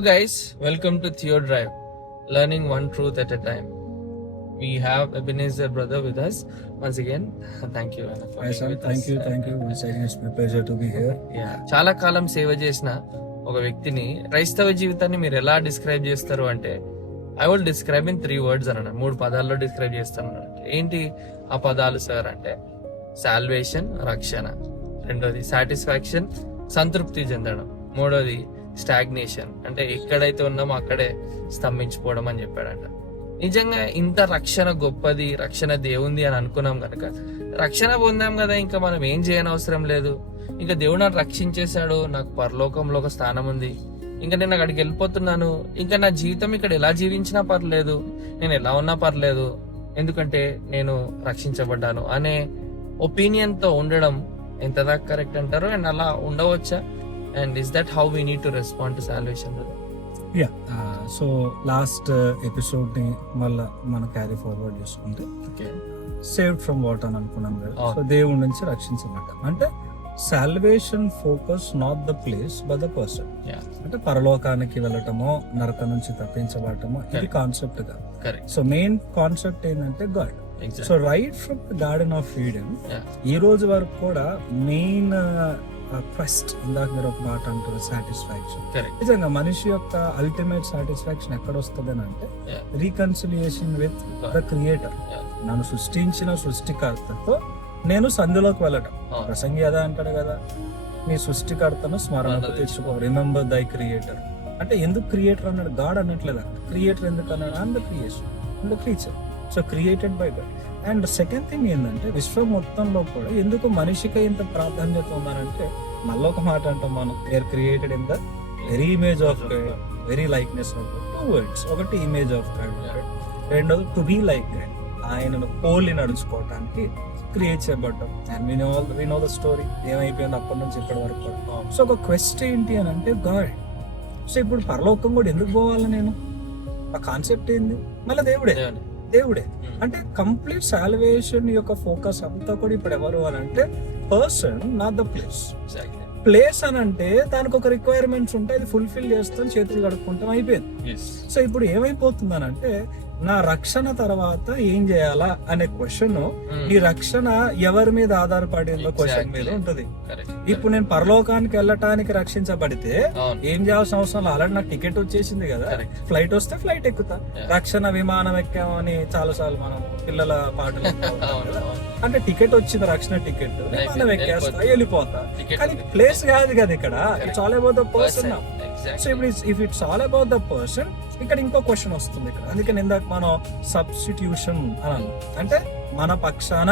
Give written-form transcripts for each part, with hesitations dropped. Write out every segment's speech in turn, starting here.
guys, welcome to Theo Drive, learning one truth at a time. We have Ebenezer brother with us. Once again, thank you. Anna, for Hi being sir, with thank us. you. It's my pleasure to be here. Yeah. చాలా కాలం సేవ చేసిన ఒక వ్యక్తిని క్రైస్తవ జీవితాన్ని మీరు ఎలా describe చేస్తారు అంటే I will describe in 3 words అన్నాడు. 3 పదాల్లో డిస్క్రైబ్ చేస్తాను. ఏంటి ఆ పదాలు సార్ అంటే సాల్వేషన్, రక్షణ. రెండోది సాటిస్ఫాక్షన్, సంతృప్తి చెందడం. మూడోది స్టాగ్నేషన్, అంటే ఎక్కడైతే ఉన్నామో అక్కడే స్తంభించిపోవడం అని చెప్పాడంట. నిజంగా ఇంత రక్షణ గొప్పది, రక్షణ దేవుంది అని అనుకున్నాం కనుక రక్షణ పొందాం కదా, ఇంకా మనం ఏం చేయని అవసరం లేదు. ఇంకా దేవుడు నన్ను రక్షించేశాడు, నాకు పరలోకంలో ఒక స్థానం ఉంది, ఇంకా నేను అక్కడికి వెళ్ళిపోతున్నాను, ఇంకా నా జీవితం ఇక్కడ ఎలా జీవించినా పర్లేదు, నేను ఎలా ఉన్నా పర్లేదు, ఎందుకంటే నేను రక్షించబడ్డాను అనే ఒపీనియన్ తో ఉండడం ఎంతదాకా కరెక్ట్ అంటారు? అండ్ అలా ఉండవచ్చా? And is that how we need to respond to salvation? Yeah. So last episode ని మళ్ళా మనం క్యారీ ఫార్వర్డ్ చేసుకుంటే సేవ్డ్ ఫ్రమ్ వాట్ అని అనుకున్నాం కదా. సో దేవుడి నుంచి రక్షించబడ్డాం అంటే salvation focus not the place but the person. అంటే పరలోకానికి వెళ్ళటమో నరక నుంచి తప్పించబడటమో ఇది కాన్సెప్ట్ కాదు. సో మెయిన్ కాన్సెప్ట్ ఏంటంటే God. So right from the garden of Eden ఈ రోజు వరకు కూడా మెయిన్ క్వెస్ట్, ఇందాక మీరు ఒక మాట అంటారు సాటిస్ఫాక్షన్. నిజంగా మనిషి యొక్క అల్టిమేట్ సాటిస్ఫాక్షన్ ఎక్కడ వస్తుంది అని అంటే రీకన్సిలియేషన్ విత్ ద క్రియేటర్. నన్ను సృష్టించిన సృష్టికర్తతో నేను సంధిలోకి వెళ్ళటం. ప్రసంగి అదా అంటాడు కదా, నీ సృష్టికర్తను స్మరణకు తెచ్చుకో, రిమెంబర్ దై క్రియేటర్. అంటే ఎందుకు క్రియేటర్ అన్నాడు? గాడ్ అనట్లేదు. క్రియేటర్ ఎందుకు అన్నాడు? And the creation and the creature. So created by God. And second thing ఏంటంటే విశ్వం మొత్తంలో కూడా ఎందుకు మనిషికి ఇంత ప్రాధాన్యత ఉందనంటే మళ్ళీ ఒక మాట అంటాం మనం, we're created in the very image of God, very likeness of God. 2 words. ఒకటి ఇమేజ్ ఆఫ్ గాడ్, రెండోది టు బీ లైక్ గాడ్, ఆయనను పోలి నడుచుకోవటానికి క్రియేట్ చేయబడ్డాం. And we know the story ఏమైపోయింది అప్పటి నుంచి ఇప్పటి వరకు కూడా. సో ఒక క్వెస్ట్ ఏంటి అని అంటే గాడ్. సో ఇప్పుడు పరలోకం కూడా ఎందుకు పోవాలి నేను? ఆ కాన్సెప్ట్ ఏంది? మళ్ళీ దేవుడే అంటే కంప్లీట్ సాల్వేషన్ యొక్క ఫోకస్ అంతా కూడా ఇప్పుడు ఎవరు అని అంటే person, not the place. Place అని అంటే దానికి ఒక రిక్వైర్మెంట్స్ ఉంటాయి, అది ఫుల్ఫిల్ చేస్తాం, చేతులు కడుక్కుంటాం, అయిపోయింది. సో ఇప్పుడు ఏమైపోతుంది అని అంటే నా రక్షణ తర్వాత ఏం చేయాలా అనే క్వశ్చన్, ఈ రక్షణ ఎవరి మీద ఆధారపడిందో క్వశ్చన్ మీద ఉంటది. ఇప్పుడు నేను పరలోకానికి వెళ్ళటానికి రక్షించబడితే ఏం చేయాల్సిన అవసరం లేదు, ఆల్రెడీ నాకు టికెట్ వచ్చేసింది కదా, ఫ్లైట్ వస్తే ఫ్లైట్ ఎక్కుతా. రక్షణ విమానం ఎక్కామని చాలా సార్లు మనం పిల్లల పాటలు అంటే టికెట్ వచ్చింది, రక్షణ టికెట్, విమానం ఎక్కేస్తా, వెళ్ళిపోతా. కానీ ప్లేస్ కాదు కదా ఇక్కడ, it's all about the person. So ఇప్పుడు if it's all about the person, ఇక్కడ ఇంకో క్వశ్చన్ వస్తుంది ఇక్కడ. అందుకని ఇందాక మనం సబ్స్టిట్యూషన్ అని అన్నాం, అంటే మన పక్షాన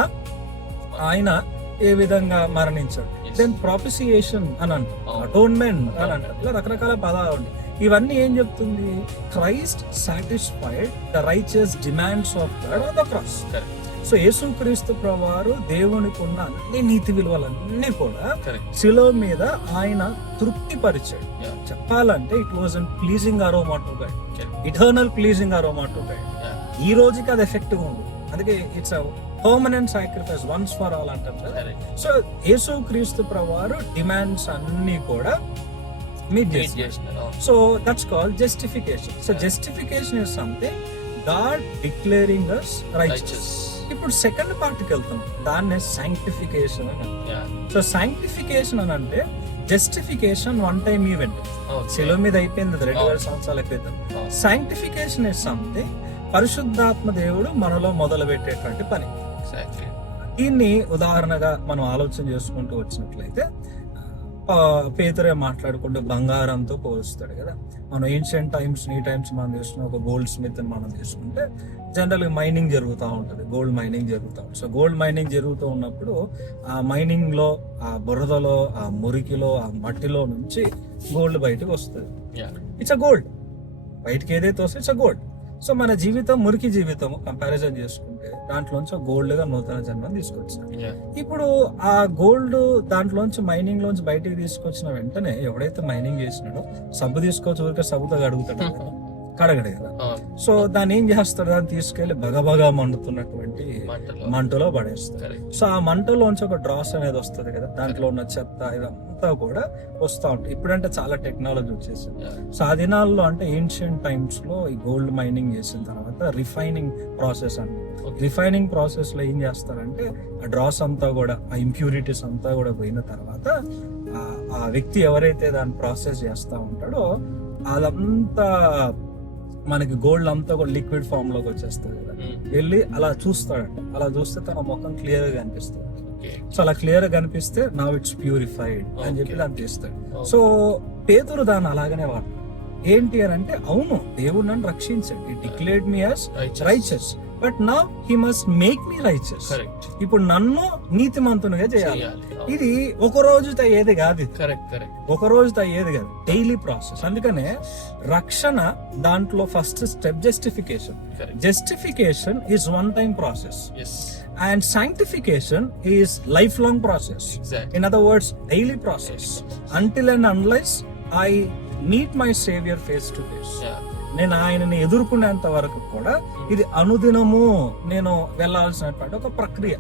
ఆయన ఏ విధంగా మరణించాడు. దెన్ ప్రాపిసియేషన్ అని అంటాం, అటోన్మెంట్ అని అంటాం, ఇలా రకరకాల పదాలు ఉంటాయి. ఇవన్నీ ఏం చెప్తుంది? Christ satisfied the righteous demands of God on the cross. So యేసుక్రీస్తు ప్రభువారు దేవునికి ఉన్న అన్ని నీతి విలువలన్నీ కూడా శిలువ మీద ఆయన తృప్తి పరిచాడు. చెప్పాలంటే it was an pleasing aroma to God, eternal pleasing aroma to God. ఈ రోజుకి అది ఎఫెక్టివ్ ఉంది. అందుకే it's a permanent sacrifice, once for all అంటారు కదా. సో యేసుక్రీస్తు ప్రభువారు డిమాండ్స్ అన్ని కూడా మీట్ చేస్తున్నారు. So that's called justification. So justification is something God declaring us righteous. ఇప్పుడు సెకండ్ పార్ట్కి వెళ్తాం, దాన్నే సాంక్టిఫికేషన్ అని. సో సాంక్టిఫికేషన్ అని అంటే జస్టిఫికేషన్ వన్ టైమ్ ఈవెంట్, శిలువ మీద అయిపోయింది 2000 సంవత్సరాల క్రితం. సాంక్టిఫికేషన్ ఇస్ సంథింగ్ పరిశుద్ధాత్మ దేవుడు మనలో మొదలు పెట్టేటువంటి పని. దీన్ని ఉదాహరణగా మనం ఆలోచన చేసుకుంటూ వచ్చినట్లయితే పేతురే మాట్లాడుకుంటూ బంగారంతో పోలుస్తాడు కదా. మనం ఏన్షియంట్ టైమ్స్, ఈ టైమ్స్ మనం చూసిన ఒక గోల్డ్ స్మిత్ అని మనం తీసుకుంటే జనరల్ గా మైనింగ్ జరుగుతూ ఉంటుంది, గోల్డ్ మైనింగ్ జరుగుతూ ఉంటుంది. సో గోల్డ్ మైనింగ్ జరుగుతూ ఉన్నప్పుడు ఆ మైనింగ్ లో, ఆ బురదలో, ఆ మురికిలో, ఆ మట్టిలో నుంచి గోల్డ్ బయటకు వస్తుంది. It's a gold. బయటకి ఏదైతే వస్తే ఇట్స్ అ గోల్డ్. సో మన జీవితం మురికి జీవితం కంపారిజన్ చేసుకుంటే దాంట్లోంచి గోల్డ్ గా నూతన జన్మని తీసుకొచ్చారు. ఇప్పుడు ఆ గోల్డ్ దాంట్లోంచి మైనింగ్ లోంచి బయటికి తీసుకొచ్చిన వెంటనే ఎవడైతే మైనింగ్ చేసినాడో సబ్బు తీసుకోవచ్చు, ఊరికే సబ్బుతో అడుగుతాడు కడగడు కదా. అవును. సో దాన్ని ఏం చేస్తాడు, దాన్ని తీసుకెళ్లి బగబగా మండుతున్నటువంటి మంటలో పడేస్తాడు. Correct. సో ఆ మంటలోంచి ఒక డ్రాస్ అనేది వస్తుంది కదా, దాంట్లో ఉన్న చెత్త ఇదంతా కూడా వస్తూ ఉంటుంది. ఇప్పుడంటే చాలా టెక్నాలజీ వచ్చేసింది. Yeah. సో ఆ దినాల్లో అంటే ఏన్షియంట్ టైమ్స్ లో ఈ గోల్డ్ మైనింగ్ చేసిన తర్వాత రిఫైనింగ్ ప్రాసెస్ అంటే Okay. రిఫైనింగ్ ప్రాసెస్ లో ఏం చేస్తారంటే ఆ డ్రాస్ అంతా కూడా, ఆ ఇంప్యూరిటీస్ అంతా కూడా పోయిన తర్వాత ఆ వ్యక్తి ఎవరైతే దాన్ని ప్రాసెస్ చేస్తా ఉంటాడో అదంతా మనకి గోల్డ్ అంతా కూడా లిక్విడ్ ఫామ్ లోకి వచ్చేస్తుంది కదా. వెళ్ళి అలా చూస్తాడంట, అలా చూస్తే తన ముఖం క్లియర్ గా కనిపిస్తుంది. Okay. సో అలా క్లియర్ గా కనిపిస్తే నౌ ఇట్స్ ప్యూరిఫైడ్ అని చెప్పి Okay. దాన్ని తీస్తాడు. Okay. సో పేతురు దాన్ని అలాగనే వాడు. ఏంటి అని అంటే, అవును దేవుడు నన్ను రక్షించాడు, ఈ declared me as righteous, but now he must make me righteous. Correct. ఇప్పుడు నన్ను నీతిమంతునిగా చేయాలి. చేయాలి. అవును. ఇది ఒక రోజుతో అయ్యేది కాదు, ఇది Correct, correct. ఒక రోజుతో అయ్యేది కాదు, డైలీ ప్రాసెస్. అందుకనే రక్షణ దాంట్లో first step justification. Correct. Justification is one time process Yes. and sanctification is lifelong process. Exactly. In other words, daily process. Until and unless I meet my savior face to face. Yeah. నేను ఆయనని ఎదుర్కొనేంత వరకు కూడా ఇది అనుదినము నేను వెళ్ళాల్సినటువంటి ఒక ప్రక్రియ.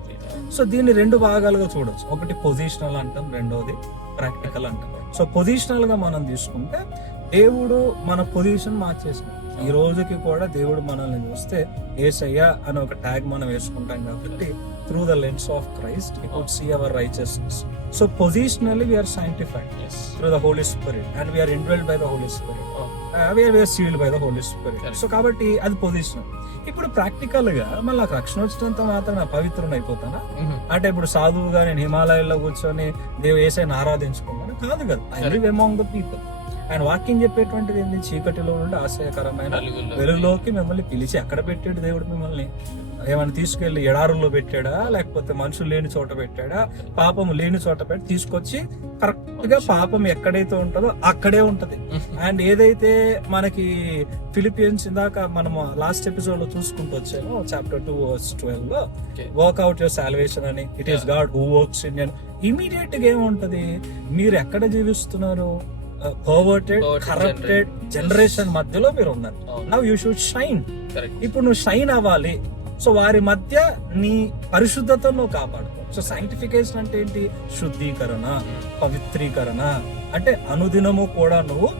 So దీన్ని రెండు భాగాలుగా చూడొచ్చు. ఒకటి పొజిషనల్ అంటాం, రెండోది ప్రాక్టికల్ అంటాం. సో పొజిషనల్ గా మనం తీసుకుంటే దేవుడు మన పొజిషన్ మార్చేసాడు. ఈ రోజుకి కూడా దేవుడు మనల్ని చూస్తే యేసయ్య అని ఒక ట్యాగ్ మనం వేసుకుంటాం కాబట్టి through the lens of Christ we could see our righteousness. So positionally we are sanctified Yes. through the Holy Spirit and we are indwelled by the Holy Spirit. Oh. We are sealed by the Holy Spirit. Correct. So కాబట్టి అది positional. ఇప్పుడు practical గా మళ్ళీ నాకు రక్షణ వచ్చినంత మాత్రం నా పవిత్రం అయిపోతానా? Mhm. అంటే ఇప్పుడు సాధువుగా నేను హిమాలయాల్లో కూర్చొని యేసయ్యని ఆరాధించుకున్నాను కాదు కదా. I live among the people. ఆయన వాక్యం చెప్పేటువంటిది ఏంటి? చీకటిలో నుండి ఆశ్చర్యకరమైన వెలుగులోకి మిమ్మల్ని పిలిచి అక్కడ పెట్టాడు దేవుడు. మిమ్మల్ని ఏమైనా తీసుకెళ్లి ఎడారుల్లో పెట్టాడా, లేకపోతే మనుషులు లేని చోట పెట్టాడా? పాపం లేని చోట పెట్టి తీసుకొచ్చి కరెక్ట్ గా పాపం ఎక్కడైతే ఉంటుందో అక్కడే ఉంటది. అండ్ ఏదైతే మనకి ఫిలిపియన్స్ ఇందాక మనము లాస్ట్ ఎపిసోడ్ లో చూసుకుంటూ వచ్చామో, చాప్టర్ 2:12 లో వర్క్ అవుట్ యువర్ సాల్వేషన్ అని, it is God who works in you. Immediate గా ఏముంటది? మీరు ఎక్కడ జీవిస్తున్నారు? పర్వర్టెడ్, కరప్టెడ్ జనరేషన్ మధ్యలో మీరు ఉన్నారు. Now you should shine. ఇప్పుడు నువ్వు షైన్ అవ్వాలి. సో వారి మధ్య నీ పరిశుద్ధతను కాపాడు. సో సాంక్టిఫికేషన్ అంటే ఏంటి? శుద్ధీకరణ, పవిత్రీకరణ. అంటే అనుదినము కూడా నువ్వు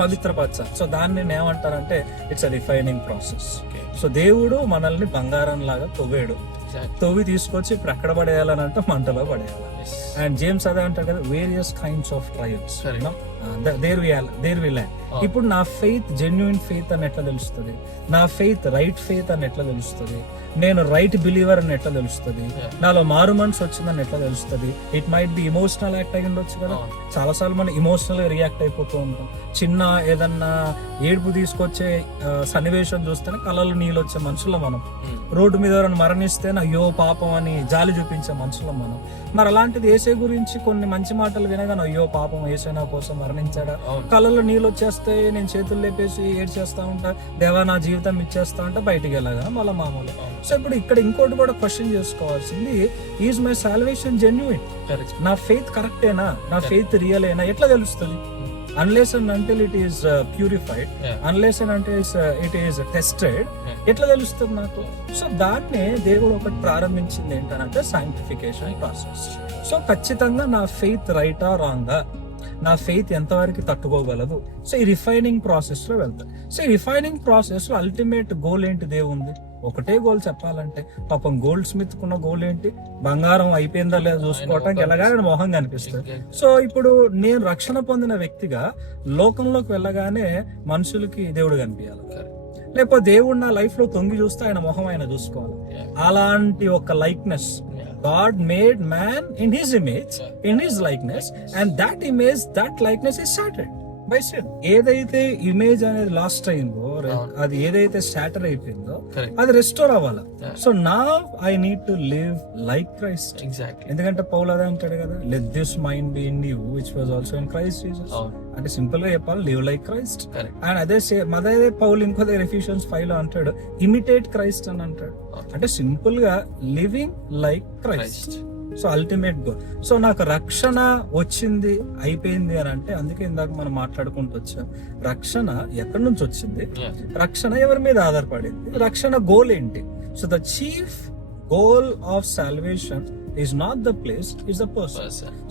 పవిత్రపరచాలి. సో దాన్ని నేను ఏమంటానంటే it's a refining process. So దేవుడు మనల్ని బంగారం లాగా తవ్వాడు, తవ్వి తీసుకొచ్చి ఇప్పుడు ఎక్కడ పడేయాలని అంటే మంటలో పడేయాలి. అండ్ జేమ్స్ అదే అంటాడు కదా, various kinds of trials there will. ఇప్పుడు నా ఫెయిత్ జెన్యున్ ఫెయిత్ అని ఎట్లా తెలుస్తుంది? నా ఫెయిత్ రైట్ ఫెయిత్ అని ఎట్లా తెలుస్తుంది? నేను రైట్ బిలీవర్ అని ఎట్లా తెలుస్తుంది? నాలో మారు మనసు వచ్చిందని ఎట్లా తెలుస్తుంది? It might be emotional act అయి ఉండొచ్చు కదా. చాలా సార్లు మనం ఇమోషనల్ గా రియాక్ట్ అయిపోతూ ఉంటాం. చిన్న ఏదన్నా ఏడుపు తీసుకొచ్చే సన్నివేశం చూస్తేనే కళ్ళలో నీళ్ళు వచ్చే మనుషులు మనం. రోడ్డు మీద ఎవరైనా మరణిస్తేనే అయ్యో పాపం అని జాలి చూపించే మనుషులు మనం. మరి అలాంటిది యేసే గురించి కొన్ని మంచి మాటలు వినగానే అయ్యో పాపం యేసే నా కోసం మరణించాడా, కళ్ళలో నీళ్ళు వచ్చేస్తే నేను చేతులు లేపేసి ఏడ్చేస్తా ఉంటా, దేవా నా జీవితం ఇచ్చేస్తా ఉంటా, బయటికి వెళ్ళగా మళ్ళీ మామూలు. సో ఇప్పుడు ఇక్కడ ఇంకోటి కూడా క్వశ్చన్ చేసుకోవాల్సింది, ఈజ్ మై సాల్వేషన్ జెన్యూన్? నా ఫెయిత్ కరెక్టేనా? నా ఫెయిత్ రియలేనా? ఎట్లా తెలుస్తుంది? Unless and until it is purified, unless and until it is tested, ఎట్లా తెలుస్తుంది నాకు? సో దాన్నే దేవుడు ఒకటి ప్రారంభించింది ఏంటంటే సాంక్టిఫికేషన్ ప్రాసెస్. సో ఖచ్చితంగా నా ఫెయిత్ రైటా రాంగా, నా ఫెయిత్ ఎంతవరకు తట్టుకోగలదు? సో ఈ రిఫైనింగ్ ప్రాసెస్ లో వెళ్తాను. సో ఈ రిఫైనింగ్ ప్రాసెస్ లో అల్టిమేట్ గోల్ ఏంటి? దేవుంది ఒకటే గోల్ చెప్పాలంటే. పాపం గోల్డ్ స్మిత్ కున్న గోల్ ఏంటి? బంగారం అయిపోయిందా లేదా చూసుకోవటానికి ఎలాగా మొహం కనిపిస్తుంది. సో ఇప్పుడు నేను రక్షణ పొందిన వ్యక్తిగా లోకంలోకి వెళ్ళగానే మనుషులకి దేవుడు కనిపించాలి, లేకపోతే దేవుడు నా లైఫ్ లో తొంగి చూస్తే ఆయన మొహం ఆయన చూసుకోవాలి. అలాంటి ఒక likeness, God made man in his image, in his likeness, and that image, that likeness is shattered by sin. ఏదైతే ఇమేజ్ అనేది లాస్ట్ అయిందో, అది ఏదైతే శాటర్ అయిపోయిందో అది రెస్టోర్ అవ్వాలి. సో నా I need to live like Christ. ఎందుకంటే పౌలు అదే అంటాడు కదా, let this mind be in you which was also in Christ Jesus. అంటే సింపుల్ గా చెప్పాలి, లివ్ లైక్ క్రైస్ట్. అండ్ అదే పౌలు ఇంకో దగ్గర ఎఫెసియన్స్ 5 లో అంటాడు, ఇమిటేట్ క్రైస్ట్ అని అంటాడు. అంటే సింపుల్ గా living like Christ. So ultimate goal. So నాకు రక్షణ వచ్చింది అయిపోయింది అని అంటే, అందుకే ఇందాక మనం మాట్లాడుకుంటూ వచ్చాం, రక్షణ ఎక్కడి నుంచి వచ్చింది, రక్షణ ఎవరి మీద ఆధారపడింది, రక్షణ గోల్ ఏంటి. So the chief goal of salvation is not the place, is the person.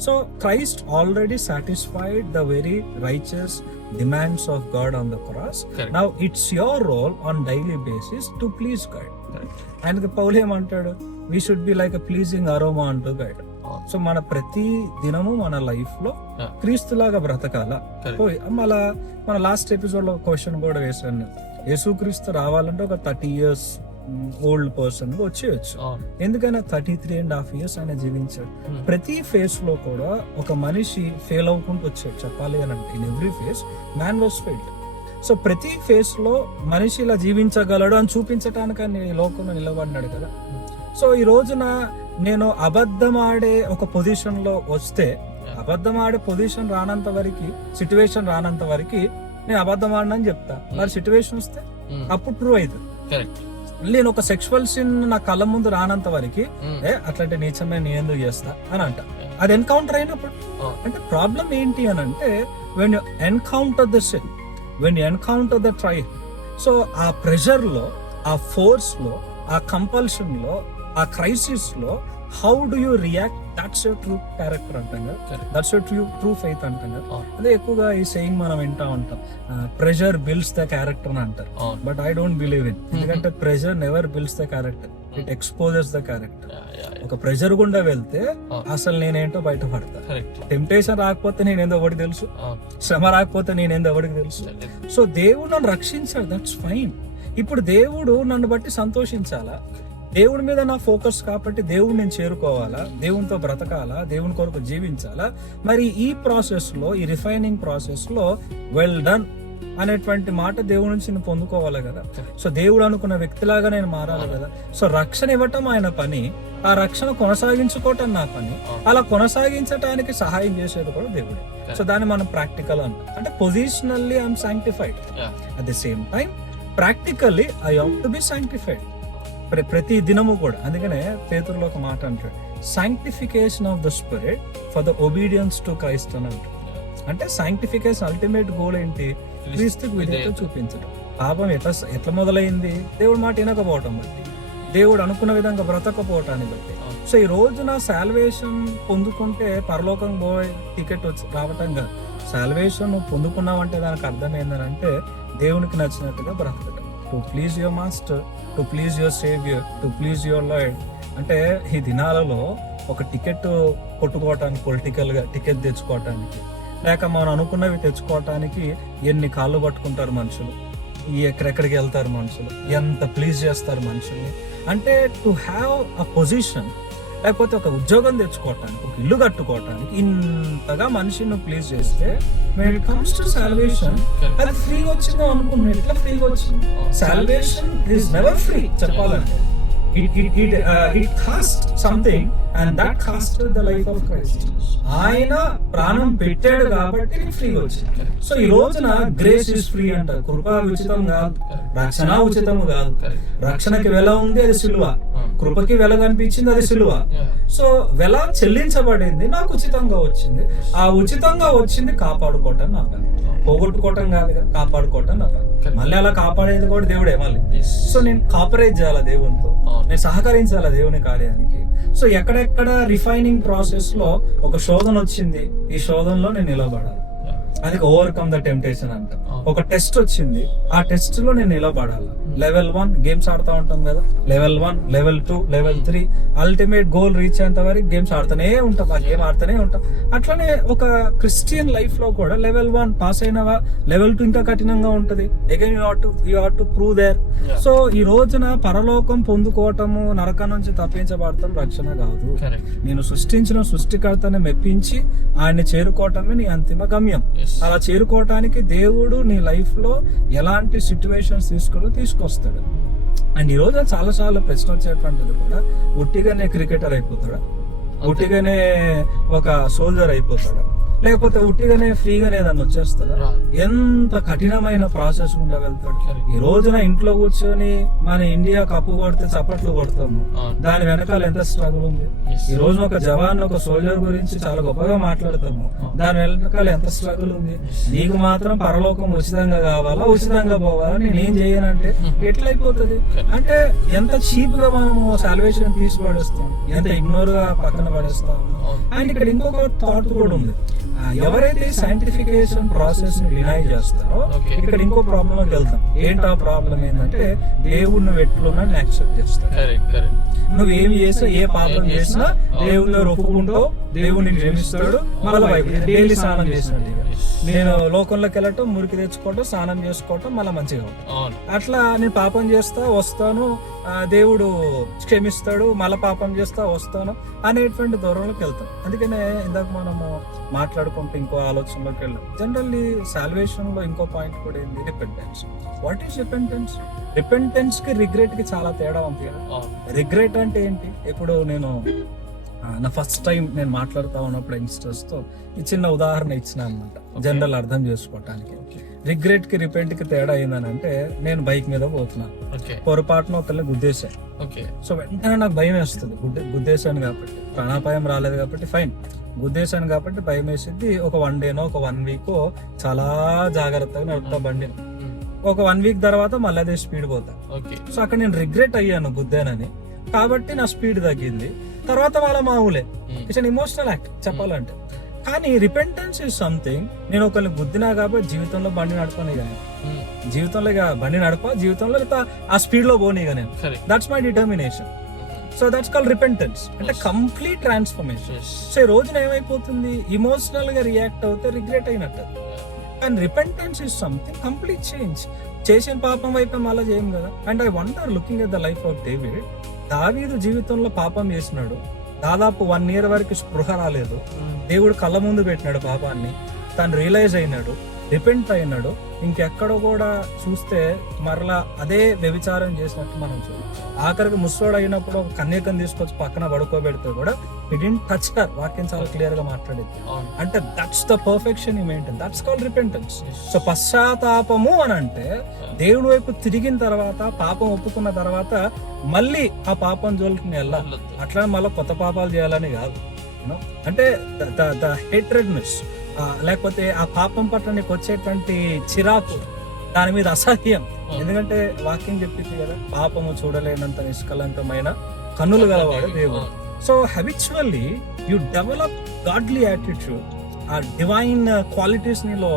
So Christ already satisfied the very righteous demands of God on the cross. Correct. Now it's your role on daily basis to please God. And the Paul ఏమంటాడు, we should be like a pleasing aroma unto God. So మన ప్రతి దినము మన life లో క్రీస్తులాగా బ్రతకాల. మన last episode లో question కూడా వేసాను, యేసుక్రీస్తు రావాలంటే ఒక 30 years ఓల్డ్ పర్సన్ వచ్చేయచ్చు. ఎందుకైనా 33.5 years ఆయన జీవించాడు. ప్రతి ఫేస్ లో కూడా ఒక మనిషి ఫెయిల్ అవ్వకుండా వచ్చాడు. చెప్పాలి అని అంటే in every face man was failed. So ప్రతి ఫేస్ లో మనిషి ఇలా జీవించగలడు అని చూపించడానికి ఆయన ఈ లోకంలో నిలబడినాడు కదా. సో ఈ రోజున నేను అబద్ధం ఆడే ఒక పొజిషన్ లో వస్తే, అబద్ధం ఆడే పొజిషన్ రానంత వరకు, సిచ్యువేషన్ రానంత వరకు నేను అబద్ధం ఆడినని చెప్తా. మరి సిచ్యువేషన్ వస్తే అప్పుడు ప్రూవ్ అవుతుంది. నేను ఒక సెక్షువల్ సీన్ నా కళ్ళ ముందు రానంత వరకు అట్లాంటి నీచమే నేను ఎందుకు చేస్తా అని అంట. అది ఎన్కౌంటర్ అయినప్పుడు అంటే ప్రాబ్లం ఏంటి అని అంటే, when you encounter the sin, when you encounter the trial, so ఆ ప్రెషర్ లో, ఆ ఫోర్స్ లో, ఆ కంపల్షన్ లో, ఆ క్రైసిస్ లో how do you react, that's your true character అంటాం కదా, దట్స్ యువర్ ట్రూ ఫెయిత్ అంటాం కదా. అదే ఎక్కువగా ఈ సెయింగ్ మనం వింటా ఉంటాం, ప్రెషర్ బిల్డ్స్ ద క్యారెక్టర్ అని అంటారు. But I don't believe in, ఎందుకంటే pressure never builds the character, it exposes the character. ఒక ప్రెషర్ గుండా వెళ్తే అసలు నేనేంటో బయటపడతా. టెంప్టేషన్ రాకపోతే నేనేందో ఒకటి తెలుసు, శ్రమ రాకపోతే నేనేందో ఒకటికి తెలుసు. సో దేవుడు నన్ను రక్షించాడు, దట్స్ ఫైన్. ఇప్పుడు దేవుడు నన్ను బట్టి సంతోషించాలా, దేవుడి మీద నా ఫోకస్ కాబట్టి దేవుడిని నేను చేరుకోవాలా, దేవునితో బ్రతకాలా, దేవుని కొరకు జీవించాలా. మరి ఈ ప్రాసెస్ లో, ఈ రిఫైనింగ్ ప్రాసెస్ లో వెల్ డన్ అనేటువంటి మాట దేవుడి నుంచి నేను పొందుకోవాలి కదా. సో దేవుడు అనుకున్న వ్యక్తిలాగా నేను మారాలి కదా. సో రక్షణ ఇవ్వటం ఆయన పని, ఆ రక్షణ కొనసాగించుకోవటం నా పని. అలా కొనసాగించడానికి సహాయం చేసేది కూడా దేవుడే. సో దాన్ని మనం ప్రాక్టికల్ అంటాం. అంటే positionally I'm sanctified, at the same time practically I have to be sanctified ప్రతి దినము కూడా. అందుకనే పేతురులో ఒక మాట అంటాడు, sanctification of the Spirit for the obedience to Christ అని అంటాడు. అంటే సాంక్టిఫికేషన్ అల్టిమేట్ గోల్ ఏంటి, క్రీస్తుకు విధేయత చూపించడం. పాపం ఎట్లా మొదలైంది, దేవుడు మాట వినకపోవటం బట్టి, దేవుడు అనుకున్న విధంగా బ్రతకపోవటాన్ని బట్టి. సో ఈ రోజున సాల్వేషన్ పొందుకుంటే పరలోకం పోయే టికెట్ వచ్చి రావటం కాదు. సాల్వేషన్ పొందుకున్నావంటే దానికి అర్థం ఏంటంటే దేవునికి నచ్చినట్టుగా బ్రతకడం, to please your master, to please your saviour, to please your lord. అంటే ఈ దినాలలో ఒక టికెట్ కొట్టుకోవటానికి, పొలిటికల్ గా టికెట్ తెచ్చుకోవటానికి, లేక మనం అనుకున్నవి తెచ్చుకోవటానికి ఎన్ని కాళ్ళు పట్టుకుంటారు మనుషులు, ఎక్కడెక్కడికి వెళ్తారు మనుషులు, ఎంత ప్లీజ్ చేస్తారు మనుషుల్ని. అంటే టు హ్యావ్ అ పొజిషన్, లేకపోతే ఒక ఉద్యోగం తెచ్చుకోవటానికి, ఒక ఇల్లు కట్టుకోవటానికి ఇంతగా మనిషిని ప్లీజ్ చేస్తే, when it comes to salvation, అది ఫ్రీగా వచ్చిందో అనుకున్నాను. ఎట్లా ఫ్రీగా వచ్చింది? Salvation is never free. చెప్పాలంటే it cost something, and that cost the life of Christ. ఆయన ప్రాణం పెట్టాడు కాబట్టి ఫ్రీగా వచ్చింది. సో ఈ రోజున గ్రేస్ ఇస్ ఫ్రీ అంటారు. కృప ఉచితం కాదు, రక్షణ ఉచితం కాదు. రక్షణకి వెల ఉంది, అది సిలువ. కృపకి వెల కనిపించింది, అది సిలువ. సో వెల చెల్లించబడింది, నాకు ఉచితంగా వచ్చింది. ఆ ఉచితంగా వచ్చింది కాపాడుకోవటం నా పని, పోగొట్టుకోవటం కాదు కదా, కాపాడుకోవటం నా పని. మళ్ళీ అలా కాపాడేది కూడా దేవుడే మళ్ళీ. సో నేను కాపరేట్ చేయాలా దేవునితో, నేను సహకరించాలా దేవుని కార్యానికి. సో ఎక్కడెక్కడ రిఫైనింగ్ ప్రాసెస్ లో ఒక శోధన వచ్చింది, ఈ శోధనలో నేను నిలబడాలి. అది ఓవర్కమ్ ద టెంప్టేషన్ అంట. ఒక టెస్ట్ వచ్చింది, ఆ టెస్ట్ లో నేను నిలబడాలి. లెవెల్ 1 గేమ్స్ ఆడుతూ ఉంటాం కదా, level 1, level 2, level 3, ultimate goal reach అయ్యేంత వరకు గేమ్స్ ఆడుతూనే ఉంటాం, ఆ గేమ్ ఆడుతూనే ఉంటాం. అట్లనే ఒక క్రిస్టియన్ లైఫ్ లో కూడా లెవెల్ 1 పాస్ అయినవా, లెవెల్ 2 ఇంకా కఠినంగా ఉంటది. Again you have to prove there. So ఈ రోజున పరలోకం పొందుకోవటము, నరకం నుంచి తప్పించబడటం రక్షణ కాదు. నేను సృష్టించిన సృష్టికర్తని మెప్పించి ఆయన్ని చేరుకోవటమే నీ అంతిమ గమ్యం. అలా చేరుకోవటానికి దేవుడు నీ లైఫ్ లో ఎలాంటి సిచ్యువేషన్స్ తీసుకొస్తాడు. అండ్ ఈ రోజు చాలా చాలా ప్రశ్న వచ్చేటువంటిది కూడా, ఒట్టిగానే క్రికెటర్ అయిపోతాడా, ఒట్టిగానే ఒక సోల్జర్ అయిపోతాడా, లేకపోతే ఉట్టిగానే ఫ్రీగా ఏదన్నా వచ్చేస్తుందా? ఎంత కఠినమైన ప్రాసెస్ గుండా వెళ్తాడు. ఈ రోజున ఇంట్లో కూర్చొని మన ఇండియా కప్పు కొడితే చప్పట్లు కొడతాము, దాని వెనకాల ఎంత స్ట్రగుల్ ఉంది. ఈ రోజు ఒక జవాన్, ఒక సోల్జర్ గురించి చాలా గొప్పగా మాట్లాడతాము, దాని వెనకాల ఎంత స్ట్రగుల్ ఉంది. నీకు మాత్రం పరలోకం ఉచితంగా కావాలా, ఉచితంగా పోవాలా, నేనేం చేయనంటే ఎట్లయిపోతుంది? అంటే ఎంత చీప్ గా మనం సాల్వేషన్ తీసి పడేస్తాం, ఎంత ఇగ్నోర్ గా పక్కన పడేస్తాం. అండ్ ఇక్కడ ఇంకొక థాట్ కూడా ఉంది. ఎవరైతే సైంటిఫికేషన్ ప్రాసెస్ ని డినై చేస్తారో ఇక్కడ ఇంకో ప్రాబ్లం వెళ్తాం. ఏంటి ఆ ప్రాబ్లం? ఏంటంటే దేవుడిని ఎట్లున్నా యాక్సెప్ట్ చేస్తాడు. నువ్వు ఏమి చేసినా, ఏ పాపం చేసినా దేవుడిని ఒప్పుకుంటూ దేవుడిని క్షమిస్తాడు. మళ్ళీ డైలీ స్నానం చేసినట్టు నేను లోకంలోకి వెళ్ళటం, మురికి తెచ్చుకోవటం, స్నానం చేసుకోవటం, మళ్ళీ మంచిగా ఉంటాం. అట్లా నేను పాపం చేస్తా వస్తాను, దేవుడు క్షమిస్తాడు, మళ్ళీ పాపం చేస్తా వస్తాను అనేటువంటి దూరంలోకి వెళ్తాం. అందుకనే ఇందాక మనము మాట్లాడుకుంటూ ఇంకో ఆలోచనలోకి వెళ్ళాం. జనరల్లీ సాల్వేషన్ లో ఇంకో పాయింట్ కూడా ఏంటి? Repentance. What is repentance? Repentance కి రిగ్రెట్ కి చాలా తేడా ఉంది కదా. రిగ్రెట్ అంటే ఏంటి? ఇప్పుడు నేను నా ఫస్ట్ టైం నేను మాట్లాడుతా ఉన్నప్పుడు యంగ్స్టర్స్ తో ఈ చిన్న ఉదాహరణ ఇచ్చిన అనమాట, జనరల్ అర్థం చేసుకోవటానికి. రిగ్రెట్ కి రిపెంట్ కి తేడా ఏందని అంటే, నేను బైక్ మీద పోతున్నాను, పొరపాటున ఒకళ్ళని గుద్దేశాను. సో వెంటనే నాకు భయం వేస్తుంది. గుద్దేశాను కాబట్టి, ప్రాణాపాయం రాలేదు కాబట్టి ఫైన్, గుద్దేశాను కాబట్టి భయం వేసింది. ఒక 1 డేనో ఒక 1 వీకో చాలా జాగ్రత్తగా నడుపుతా బండిని. ఒక 1 వీక్ తర్వాత మళ్ళీ అదే స్పీడ్ పోతా. సో అక్కడ నేను రిగ్రెట్ అయ్యాను గుద్దానని, కాబట్టి నా స్పీడ్ తగ్గింది. తర్వాత వాళ్ళ మామూలే. ఇట్స్ అన్ ఎమోషనల్ యాక్ట్ చెప్పాలంటే. కానీ రిపెంటెన్స్ ఇస్ సంథింగ్, నేను ఒకరిని గుద్దినా కాబట్టి జీవితంలో బండి నడపని కానీ, జీవితంలో బండి నడప, జీవితంలో ఆ స్పీడ్ లో పోనీగా నేను. That's my determination. So that's called repentance. అంటే కంప్లీట్ ట్రాన్స్ఫర్మేషన్. సో ఈ రోజున ఏమైపోతుంది, ఇమోషనల్ గా రియాక్ట్ అవుతే రిగ్రెట్ అయినట్టు. And repentance is something complete change. చేసిన పాపం వైపు మళ్ళీ చేయం కదా. And I wonder looking at the life of David. దావీదు జీవితంలో పాపం చేసినాడు, దాదాపు 1 year వరకు స్పృహ రాలేదు. దేవుడు కళ్ళ ముందు పెట్టినాడు పాపాన్ని, తను రియలైజ్ అయినాడు, రిపెంట్ అయినాడు. ఇంకెక్కడ కూడా చూస్తే మరలా అదే వ్యభిచారం చేసినట్టు మనం చూడవచ్చు. ఆఖరికి ముసోడు అయినప్పుడు ఒక కన్యకను తీసుకొచ్చి పక్కన పడుకోబెడితే కూడా he didn't touch her. వాక్యం చాలా క్లియర్ గా మాట్లాడేది. అంటే that's the perfection you maintain. That's called repentance. So పశ్చాత్తాపము అని అంటే దేవుడి వైపు తిరిగిన తర్వాత, పాపం ఒప్పుకున్న తర్వాత మళ్ళీ ఆ పాపం జోలికి వెళ్ళాలి. అట్లా మళ్ళీ కొత్త పాపాలు చేయాలని కాదు. అంటే ద హేట్రెడ్నెస్, లేకపోతే ఆ పాపం పట్ల నీకు వచ్చేటువంటి చిరాకు, దాని మీద అసహ్యం. ఎందుకంటే వాక్యం చెప్పింది కదా, పాపము చూడలేనంత నిష్కలంకమైన కన్నులు గలవాడు దేవుడు. So habitually you develop godly attitude. ఆ డివైన్ క్వాలిటీస్ నీలో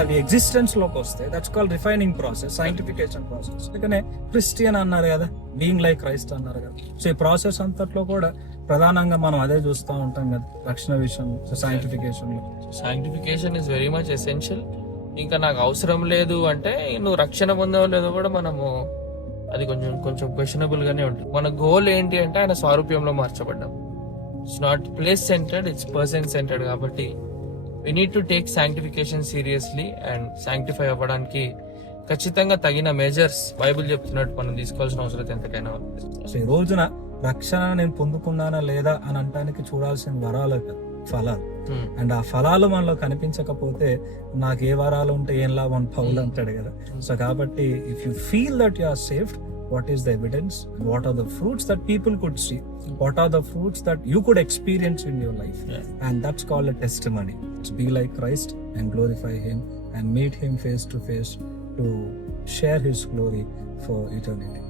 అవి ఎగ్జిస్టెన్స్ లోకి వస్తాయి. That's called refining process, సైంటిఫికేషన్ process. అందుకనే క్రిస్టియన్ అన్నారు కదా, బీయింగ్ లైక్ క్రైస్ట్ అన్నారు కదా. సో ఈ ప్రాసెస్ అంతట్లో కూడా ప్రధానంగా మనం అదే చూస్తూ ఉంటాం కదా రక్షణ విషయం. సైంటిఫికేషన్ ఇస్ వెరీ మచ్ ఎసెన్షియల్. ఇంకా నాకు అవసరం లేదు అంటే నువ్వు రక్షణ పొందవో లేదో కూడా మనము అది కొంచెం క్వశ్చనబుల్ గానే ఉంటుంది. మన గోల్ ఏంటి అంటే ఆయన స్వారూప్యంలో మార్చబడ్డాం. It's not place centred, it's person centred. కాబట్టి we need to take sanctification seriously, and sanctify అవ్వడానికి ఖచ్చితంగా తగిన మెజర్స్ బైబిల్ చెప్తున్నట్టు మనం తీసుకోవాల్సిన అవసరం ఎంతకైనా ఉంది. సో ఈ రోజున రక్షణ నేను పొందుకున్నానా లేదా అని అనడానికి చూడాల్సిన వరాలు, ఫలాలు. అండ్ ఆ ఫలాలు మనలో కనిపించకపోతే నాకు ఏ వరాలు ఉంటే ఏం లాభం పౌలు అంటాడు కదా. సో కాబట్టి if you feel that you are saved, what is the evidence? What are the fruits that people could see? What are the fruits that you could experience in your life? And that's called a testimony. To be like Christ and glorify Him and meet Him face to face to share His glory for eternity.